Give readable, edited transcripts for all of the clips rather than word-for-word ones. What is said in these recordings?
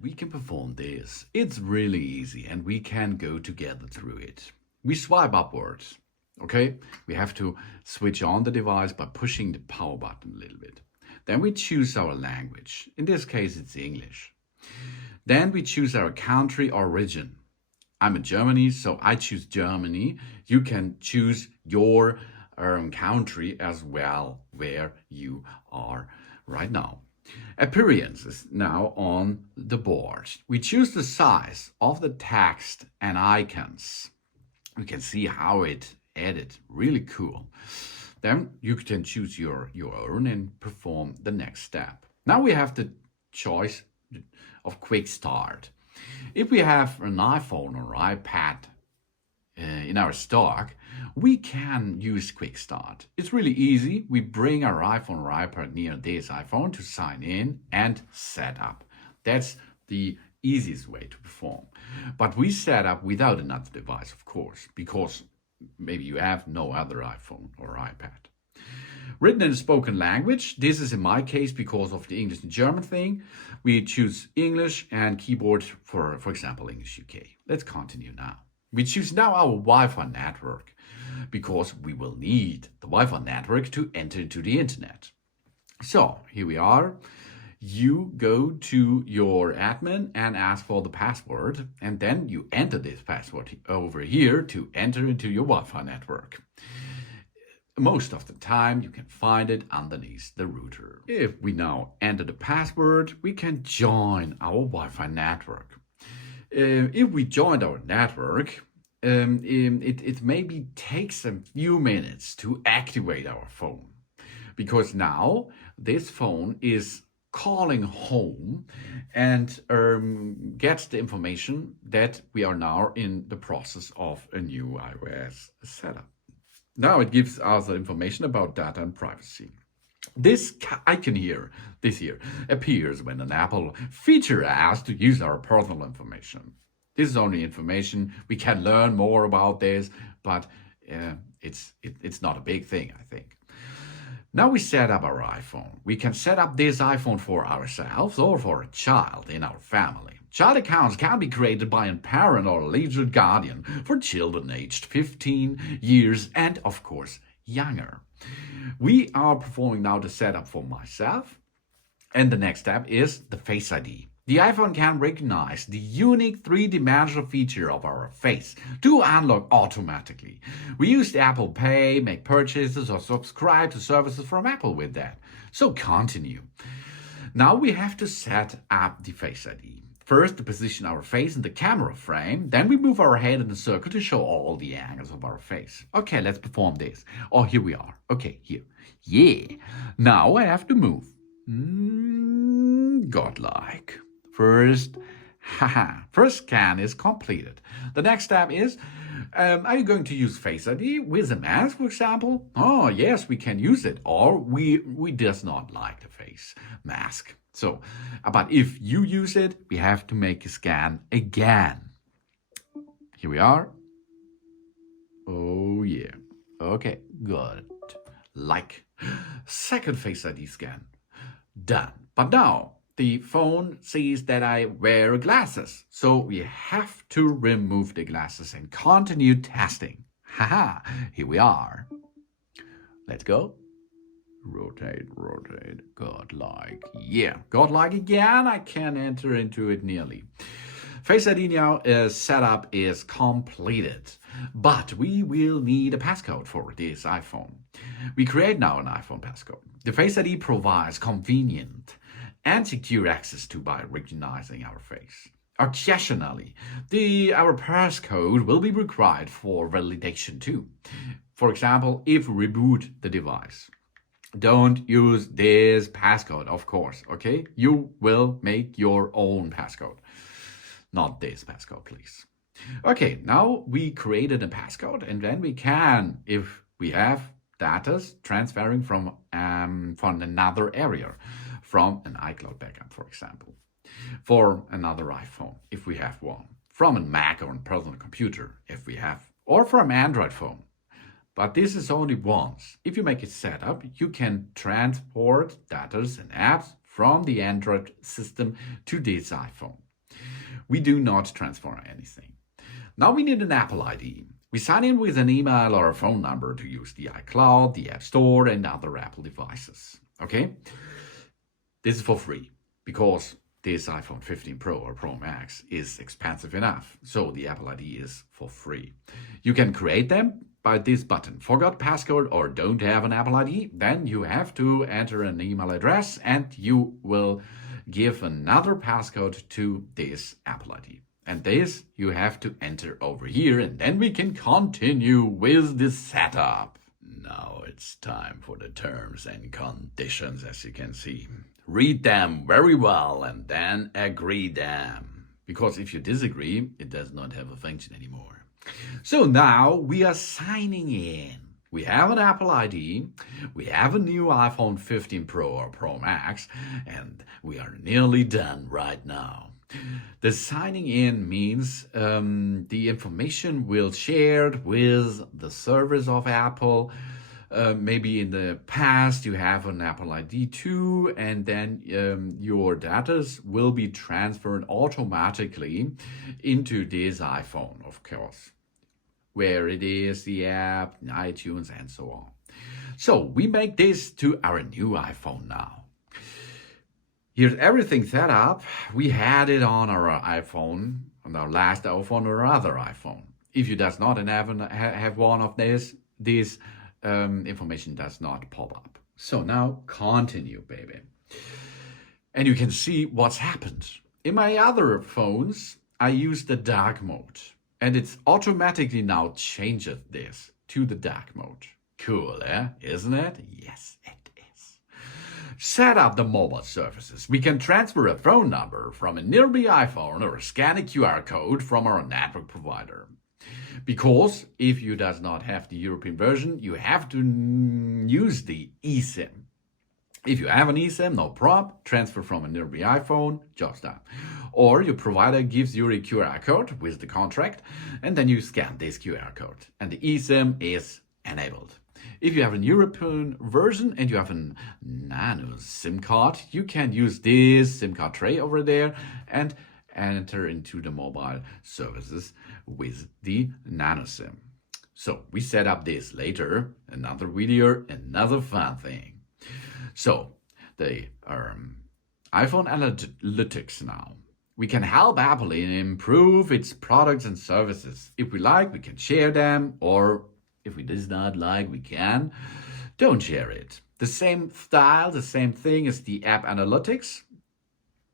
We can perform this. It's really easy and we can go together through it. We swipe upwards. Okay, we have to switch on the device by pushing the power button a little bit. Then we choose our language. In this case, it's English. Then we choose our country or region. I'm in Germany, so I choose Germany. You can choose your country as well, where you are right now. Appearance is now on the board. We choose the size of the text and icons. We can see how it added. Really cool. Then you can choose your own and perform the next step. Now we have the choice of quick start. If we have an iPhone or iPad in our stock, we can use quick start. It's really easy. We bring our iPhone or iPad near this iPhone to sign in and set up. That's the easiest way to perform. But we set up without another device, of course, because maybe you have no other iPhone or iPad. Written in spoken language, this is in my case because of the English and German thing. We choose English and keyboard for example, English UK. Let's continue now. We choose now our Wi-Fi network because we will need the Wi-Fi network to enter into the internet. So here we are. You go to your admin and ask for the password, and then you enter this password over here to enter into your Wi-Fi network. Most of the time you can find it underneath the router. If we now enter the password, we can join our Wi-Fi network. If we joined our network, it maybe takes a few minutes to activate our phone, because now this phone is calling home and gets the information that we are now in the process of a new iOS setup. Now it gives us the information about data and privacy. This icon here, appears when an Apple feature asks to use our personal information. This is only information. We can learn more about this, but it's not a big thing, I think. Now we set up our iPhone. We can set up this iPhone for ourselves or for a child in our family. Child accounts can be created by a parent or a legal guardian for children aged 15 years and, of course, younger. We are performing now the setup for myself, and the next step is the Face ID. The iPhone can recognize the unique three-dimensional feature of our face to unlock automatically. We use Apple Pay, make purchases, or subscribe to services from Apple with that. So continue. Now we have to set up the Face ID. First, to position our face in the camera frame, then we move our head in a circle to show all the angles of our face. Okay, let's perform this. Oh, here we are. Okay, here. Yeah. Now I have to move. Godlike. First scan is completed. The next step is, are you going to use Face ID with a mask, for example? Oh, yes, we can use it. Or we does not like the face mask. So, but if you use it, we have to make a scan again. Here we are. Oh, yeah. Okay, good. Like. Second Face ID scan. Done. But now, the phone sees that I wear glasses. So we have to remove the glasses and continue testing. Haha, here we are. Let's go. Rotate, godlike. Yeah, godlike again. I can enter into it nearly. Face ID now setup is completed, but we will need a passcode for this iPhone. We create now an iPhone passcode. The Face ID provides convenient and secure access to by recognizing our face. Occasionally, our passcode will be required for validation too. For example, if we reboot the device. Don't use this passcode, of course, okay? You will make your own passcode. Not this passcode, please. Okay, now we created a passcode, and then we can, if we have data transferring from another area, from an iCloud backup, for example, for another iPhone, if we have one, from a Mac or a personal computer, if we have, or from Android phone. But this is only once. If you make it set up, you can transport data and apps from the Android system to this iPhone. We do not transfer anything. Now we need an Apple ID. We sign in with an email or a phone number to use the iCloud, the App Store, and other Apple devices. Okay? This is for free because this iPhone 15 Pro or Pro Max is expensive enough. So the Apple ID is for free. You can create them by this button. Forgot passcode or don't have an Apple ID? Then you have to enter an email address and you will give another passcode to this Apple ID. And this you have to enter over here, and then we can continue with the setup. Now it's time for the terms and conditions, as you can see. Read them very well and then agree them. Because if you disagree, it does not have a function anymore. So now we are signing in. We have an Apple ID, we have a new iPhone 15 Pro or Pro Max, and we are nearly done right now. The signing in means the information will shared with the servers of Apple. Maybe in the past you have an Apple ID too, and then your data will be transferred automatically into this iPhone, of course, where it is, the app, iTunes, and so on. So we make this to our new iPhone now. Here's everything set up. We had it on our iPhone, on our last iPhone or other iPhone. If you does not have one of this information does not pop up. So now continue, baby. And you can see what's happened. In my other phones, I use the dark mode. And it's automatically now changes this to the dark mode. Cool, isn't it? Yes, it is. Set up the mobile services. We can transfer a phone number from a nearby iPhone or scan a QR code from our network provider. Because if you does not have the European version, you have to use the eSIM. If you have an eSIM, no problem, transfer from a nearby iPhone, job's done. Or your provider gives you a QR code with the contract, and then you scan this QR code, and the eSIM is enabled. If you have a European version and you have a nano SIM card, you can use this SIM card tray over there and enter into the mobile services with the nano SIM. So we set up this later, another video, another fun thing. So the iPhone Analytics now. We can help Apple improve its products and services. If we like, we can share them, or if we does not like, we can don't share it. The same style, the same thing as the app analytics.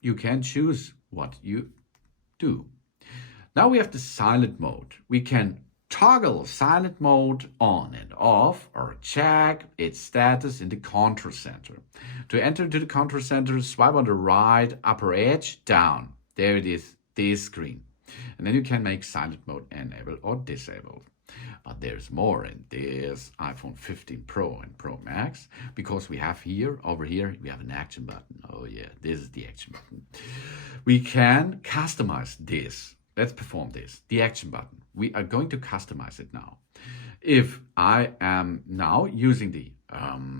You can choose what you do. Now we have the silent mode. We can toggle silent mode on and off or check its status in the control center. To enter to the control center, swipe on the right upper edge down. There it is, this screen. And then you can make silent mode enabled or disabled. But there's more in this iPhone 15 Pro and Pro Max, because we have over here, we have an action button. Oh yeah, this is the action button. We can customize this. Let's perform this, the action button. We are going to customize it now. If I am now using the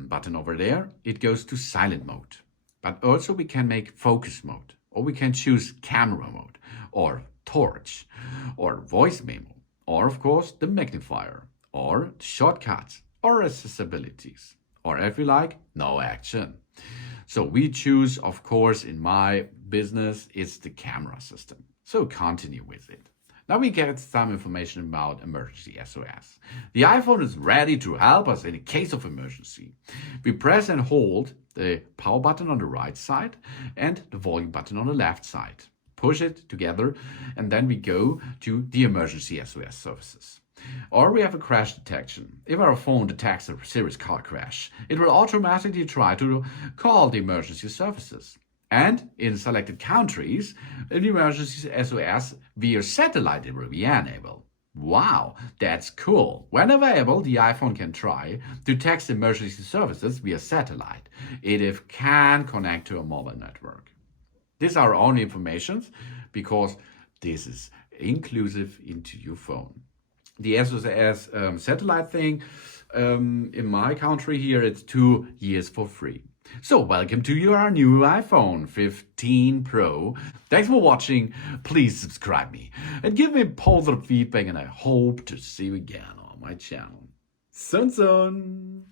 button over there, it goes to silent mode. But also we can make focus mode, or we can choose camera mode, or torch, or voice memo, or of course the magnifier, or shortcuts, or accessibilities, or if you like, no action. So we choose, of course, in my business, it's the camera system. So continue with it. Now we get some information about emergency SOS. The iPhone is ready to help us in a case of emergency. We press and hold the power button on the right side and the volume button on the left side. Push it together, and then we go to the emergency SOS services. Or we have a crash detection. If our phone detects a serious car crash, it will automatically try to call the emergency services. And in selected countries, the emergency SOS via satellite will be enabled. Wow, that's cool. When available, the iPhone can try to text emergency services via satellite. It can connect to a mobile network. These are only informations because this is inclusive into your phone. The SOS satellite thing, in my country here, it's 2 years for free. So welcome to your new iPhone 15 Pro. Thanks for watching. Please subscribe me and give me positive feedback, and I hope to see you again on my channel. Soon.